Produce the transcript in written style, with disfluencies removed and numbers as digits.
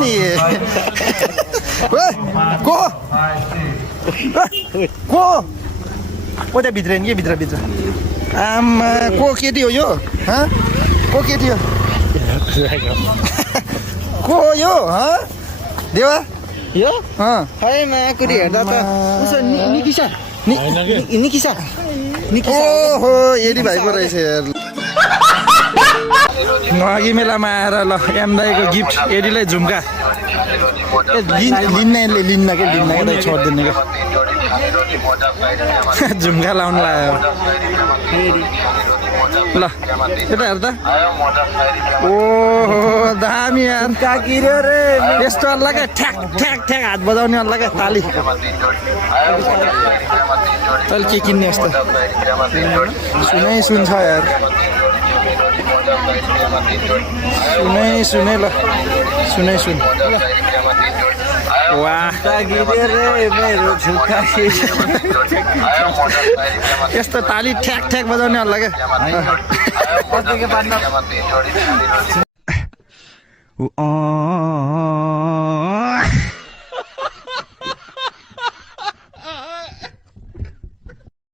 नि को को ओ त्यहाँ भित्र नि के भित्र भित्र आमा को केटी हो यो को केटी हो को यो देवा यो होइन कुरी हेर्दा त उसो निकिसा निकिसा ओहो एडी भाइको रहेछ यार अघि मेलामा आएर ल एम दाईको गिफ्ट एडीलाई झुम्का लिन्न के छोडिदिने क्या झुम्का लाउनु लाग्यो ल यता हेर त ओहो दामी यार काकिरो रे यस्तो अल्ला क्या ठ्याक ठ्याक ठ्याक हात बजाउने अल्ला क्या ताली तैँले के किन्ने यस्तो सुनै सुन्छ यार सुनै ल सुन वाह यस्तो ताली ठ्याक ठ्याक बजाउने होला क्या